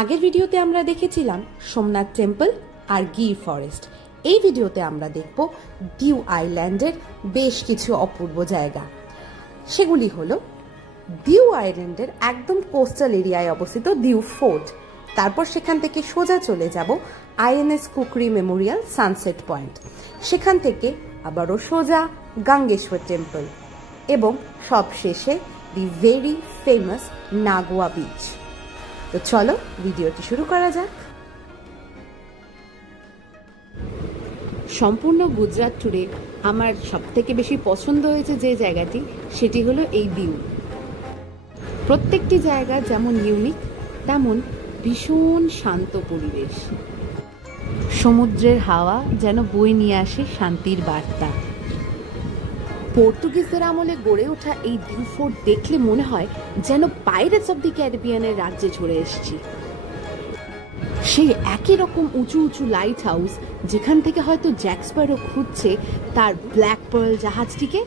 আগের ভিডিওতে আমরা দেখেছিলাম সোমনাথ টেম্পল আর গির ফরেস্ট। এই ভিডিওতে আমরা দেখব ডিউ আইল্যান্ডের বেশ কিছু অপূর্ব জায়গা। সেগুলি হলো ডিউ আইল্যান্ডের একদম কোস্টাল এরিয়ায় অবস্থিত ডিউ ফোর্ট, তারপর সেখান থেকে সোজা চলে যাব INS Khukri Memorial sunset point, সেখান থেকে আবারও সোজা গঙ্গেশ্বর টেম্পল এবং সবশেষে the very famous Nagoya beach. তো চলো ভিডিওটি শুরু করা যাক। সম্পূর্ণ গুজরাট ট্যুরে আমার সবথেকে বেশি পছন্দ হয়েছে যে জায়গাটি, সেটি হলো এই ডিউ। প্রত্যেকটি জায়গা যেমন ইউনিক তেমন ভীষণ শান্ত পরিবেশ। সমুদ্রের হাওয়া যেন বয়ে নিয়ে আসে শান্তির বার্তা। পর্তুগিজদের আমলে গড়ে ওঠা এই ডিউ ফোর্ট দেখলে মনে হয় যেন পাইরেটস অব দি ক্যারিবিয়ানের রাজ্যে চলে এসেছি। সেই একই রকম উঁচু উঁচু লাইট হাউস, যেখান থেকে হয়তো জ্যাক স্প্যারো খুঁজছে তার ব্ল্যাক পার্ল জাহাজটিকে।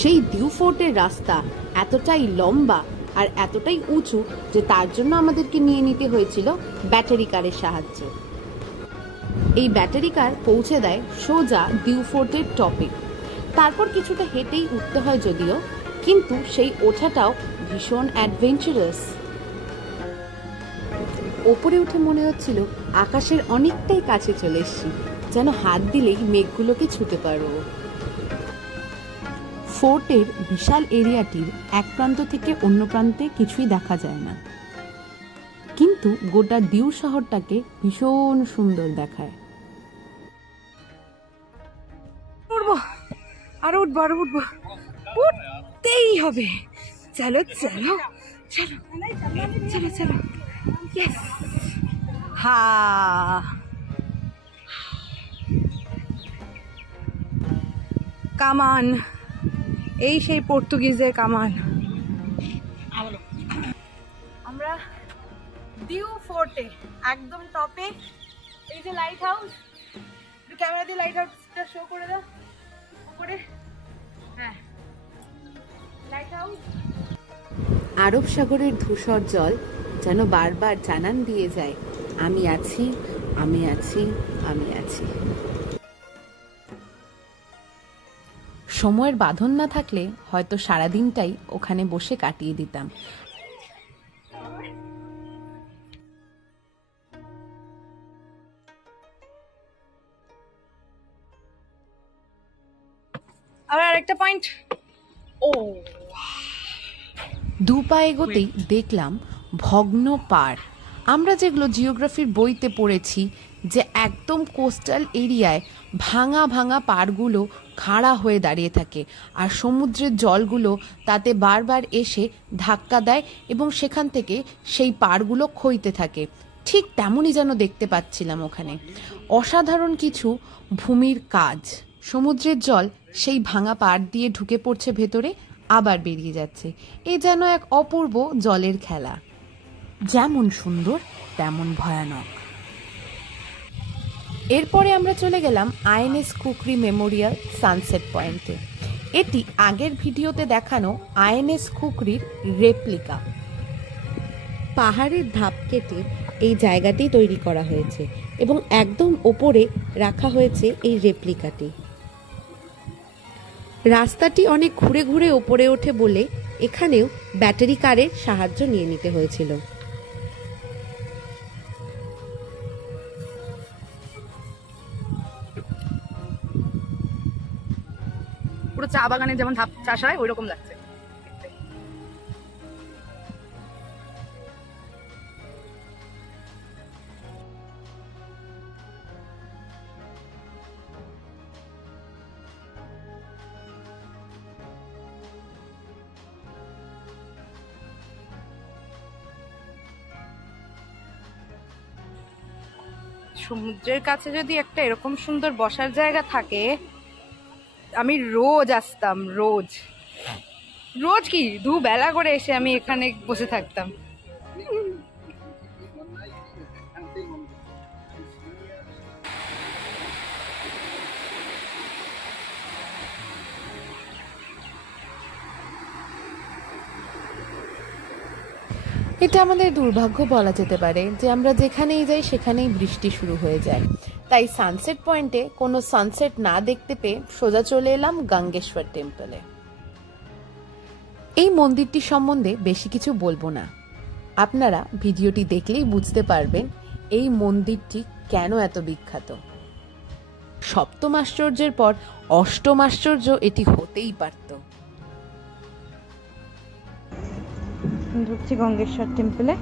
সেই ডিউ ফোর্টের রাস্তা এতটাই লম্বা আর এতটাই উঁচু যে তার জন্য আমাদেরকে নিয়ে নিতে হয়েছিল ব্যাটারি কারের সাহায্য। এই ব্যাটারি কার পৌঁছে দেয় সোজা ডিউ ফোর্টের টপে। তারপর কিছুটা হেঁটেই উঠতে হয় যদিও, কিন্তু সেই ওঠাটাও ভীষণ অ্যাডভেঞ্চারাস। ওপরে উঠে মনে হচ্ছিল আকাশের অনেকটাই কাছে চলে এসেছি, যেন হাত দিলেই মেঘগুলোকে ছুঁতে পারবো। ফোর্টের বিশাল এরিয়াটির এক প্রান্ত থেকে অন্য প্রান্তে কিছুই দেখা যায় না, কিন্তু গোটা ডিউ শহরটাকে ভীষণ সুন্দর দেখায়। আরো উঠবো, উঠতেই হবে। চলো চলো চলো চলো চলো। হা কামান, এই সেই পর্তুগিজের কামান। আমরা ডিউ ফোর্টে একদম টপে। এই যে লাইট হাউস, ক্যামেরা দিয়ে লাইট হাউসটা শো করে দাও উপরে। হ্যাঁ, লাইট হাউস। আরব সাগরের ধূসর জল যেন বারবার জানান দিয়ে যায়, আমি আছি, আমি আছি, আমি আছি। সময়ের বাঁধন না থাকলে হয়তো সারাদিনটাই ওখানে বসে কাটিয়ে দিতাম। আবার আরেকটা পয়েন্ট। ও, দু পা এগোতেই দেখলাম ভগ্ন পাড়। আমরা যেগুলো জিওগ্রাফির বইতে পড়েছি যে একদম কোস্টাল এরিয়ায় ভাঙা ভাঙা পাড়গুলো খাড়া হয়ে দাঁড়িয়ে থাকে আর সমুদ্রের জলগুলো তাতে বারবার এসে ধাক্কা দেয় এবং সেখান থেকে সেই পাড়গুলো ক্ষইতে থাকে, ঠিক তেমনই যেন দেখতে পাচ্ছিলাম ওখানে। অসাধারণ কিছু ভূমির কাজ। সমুদ্রের জল সেই ভাঙা পাড় দিয়ে ঢুকে পড়ছে ভেতরে, আবার বেরিয়ে যাচ্ছে। এ যেন এক অপূর্ব জলের খেলা, যেমন সুন্দর তেমন ভয়ানক। এরপরে আমরা চলে গেলাম আইএনএস কুকরি মেমোরিয়াল সানসেট পয়েন্টে। এটি আগের ভিডিওতে দেখানো আইএনএস কুকরির রেপ্লিকা। পাহাড়ের ধাপ কেটে এই জায়গাটি তৈরি করা হয়েছে এবং একদম ওপরে রাখা হয়েছে এই রেপ্লিকাটি। রাস্তাটি অনেক ঘুরে ঘুরে ওপরে ওঠে বলে এখানেও ব্যাটারি কারের সাহায্য নিয়ে নিতে হয়েছিল। পুরো চা বাগানে যেমন ধাপ চাষ হয় ওই রকম লাগছে। সমুদ্রের কাছে যদি একটা এরকম সুন্দর বসার জায়গা থাকে, আমি রোজ আসতাম। রোজ কি দুবেলা করে এসে আমি এখানে বসে থাকতাম। এটা আমাদের দুর্ভাগ্য বলা যেতে পারে যে আমরা যেখানেই যাই সেখানেই বৃষ্টি শুরু হয়ে যায়। তাই সানসেট পয়েন্টে কোনো সানসেট না দেখতে পেয়ে সোজা চলে এলাম গঙ্গেশ্বর টেম্পলে। এই মন্দিরটি সম্বন্ধে বেশি কিছু বলবো না, আপনারা ভিডিওটি দেখলেই বুঝতে পারবেন এই মন্দিরটি কেন এত বিখ্যাত। সপ্তম আশ্চর্যের পর অষ্টম আশ্চর্য এটি হতেই পারত। ঢুকছি গঙ্গেশ্বর টেম্পলে।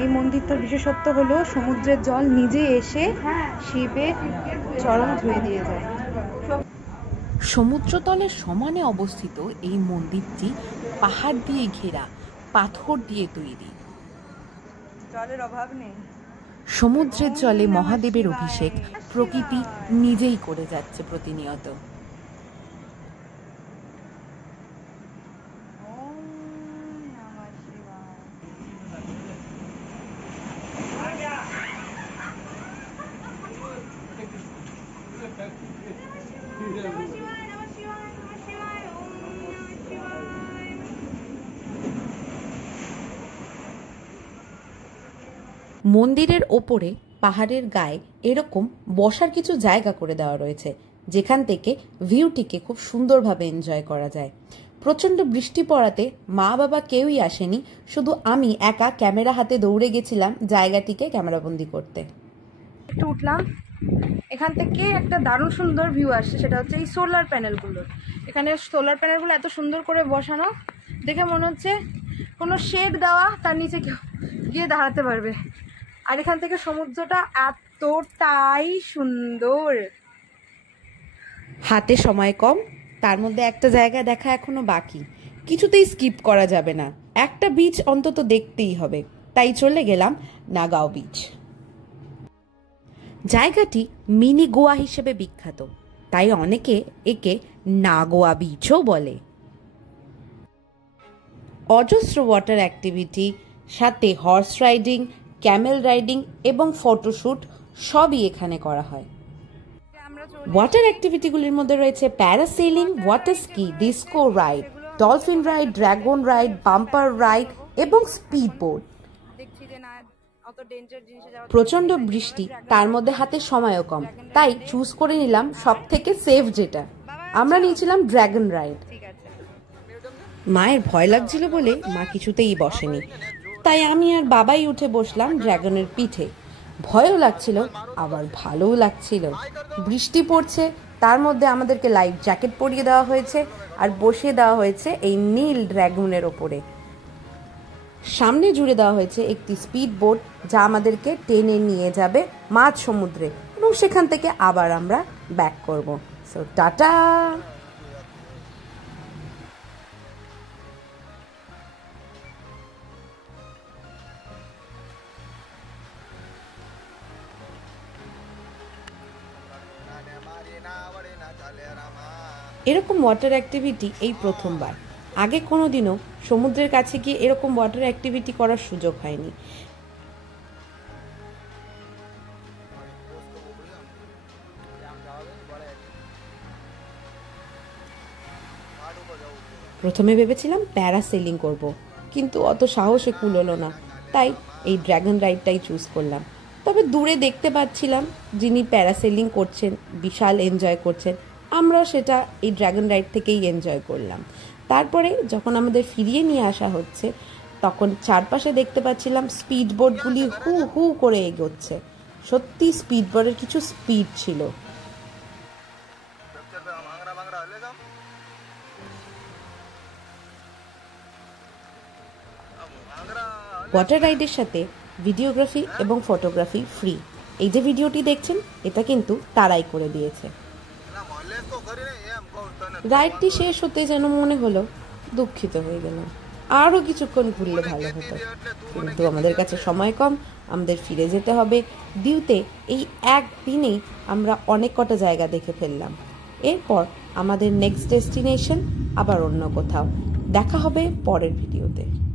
এই মন্দিরটার বিশেষত্ব হলো সমুদ্রের জল নিজে এসে শিবের চরণ ধুয়ে দিয়ে যায়। সমুদ্রতলের সমানে অবস্থিত এই মন্দিরটি পাহাড় দিয়ে ঘেরা, পাথর দিয়ে তৈরি। জলের অভাব নেই। সমুদ্রের জলে মহাদেবের অভিষেক প্রকৃতি নিজেই করে যাচ্ছে প্রতিনিয়ত। মন্দিরের ওপরে পাহাড়ের গায়ে এরকম বসার কিছু জায়গা করে দেওয়া রয়েছে, যেখান থেকে ভিউটিকে খুব সুন্দরভাবে এনজয় করা যায়। প্রচণ্ড বৃষ্টি পড়াতে মা বাবা কেউই আসেনি, শুধু আমি একা ক্যামেরা হাতে দৌড়ে গেছিলাম জায়গাটিকে ক্যামেরাবন্দি করতে। একটু উঠলাম, এখান থেকে একটা দারুণ সুন্দর ভিউ আসছে, সেটা হচ্ছে এই সোলার প্যানেলগুলো। এখানে সোলার প্যানেলগুলো এত সুন্দর করে বসানো, দেখে মনে হচ্ছে কোনো শেড দেওয়া, তার নিচে কেউ গিয়ে দাঁড়াতে পারবে। আর এখান থেকে সমুদ্রটা এতটাই সুন্দর। হাতে সময় কম, তার মধ্যে একটা জায়গা দেখা এখনো বাকি, কিছুতেই স্কিপ করা যাবে না, একটা বিচ অন্তত দেখতেই হবে। তাই চলে গেলাম নাগাঁও বিচ। জায়গাটি মিনি গোয়া হিসেবে বিখ্যাত, তাই অনেকে একে নাগোয়া বিচও বলে। অজস্র ওয়াটার অ্যাক্টিভিটি, সাথে হর্স রাইডিং, ক্যামেল রাইডিং এবং ফটোশ্যুট সবই এখানে করা হয়। ওয়াটার অ্যাক্টিভিটিগুলির মধ্যে রয়েছে parasailing, water ski, disco ride, dolphin ride, dragon ride, bumper ride এবং স্পিড বোট। প্রচন্ড বৃষ্টি, তার মধ্যে হাতে সময়ও কম, তাই চুজ করে নিলাম সব থেকে সেফ যেটা। আমরা নিয়েছিলাম ড্রাগন রাইড। মায়ের ভয় লাগছিল বলে মা কিছুতেই বসেনি, তাই আমি আর বাবাই উঠে বসলাম ড্রাগনের পিঠে। ভয়ও লাগছিল, আবার ভালোও লাগছিল। বৃষ্টি পড়ছে, তার মধ্যে আমাদেরকে লাইফ জ্যাকেট পরিয়ে দেওয়া হয়েছে আর বসিয়ে দেওয়া হয়েছে এই নীল ড্রাগনের ওপরে। সামনে জুড়ে দেওয়া হয়েছে একটি স্পিড বোট, যা আমাদেরকে টেনে নিয়ে যাবে মাঝ সমুদ্রে এবং সেখান থেকে আবার আমরা ব্যাক করব। So tata. এরকম ওয়াটার অ্যাক্টিভিটি এই প্রথমবার, আগে কোনোদিনও সমুদ্রের কাছে গিয়ে এরকম ওয়াটার অ্যাক্টিভিটি করার সুযোগ হয়নি। প্রথমে ভেবেছিলাম প্যারাসেলিং করব, কিন্তু অত সাহসে কুলোলো না, তাই এই ড্রাগন রাইডটাই চুজ করলাম। তবে দূরে দেখতে পাচ্ছিলাম যিনি প্যারাসেলিং করছেন বিশাল এনজয় করছেন, আমরা সেটা এই ড্রাগন রাইড থেকেই এনজয় করলাম। তারপরে যখন আমাদের ফিরিয়ে নিয়ে আসা হচ্ছে, তখন চারপাশে দেখতে পাচ্ছিলাম স্পিড বোটগুলি হু হু করে এগোচ্ছে। সত্যি স্পিড বোটের কিছু স্পিড ছিল। ওয়াটার রাইডের সাথে ভিডিওগ্রাফি এবং ফটোগ্রাফি ফ্রি। এই যে ভিডিওটি দেখছেন, এটা কিন্তু তারাই করে দিয়েছে। রাইডটি শেষ হতে যেন মনে হলো দুঃখিত হয়ে গেলাম, আরও কিছুক্ষণ ঘুরলে ভালো হতো, কিন্তু আমাদের কাছে সময় কম, আমাদের ফিরে যেতে হবে। দিউতে এই একদিনেই আমরা অনেক কটা জায়গা দেখে ফেললাম। এরপর আমাদের নেক্সট ডেস্টিনেশন আবার অন্য কোথাও। দেখা হবে পরের ভিডিওতে।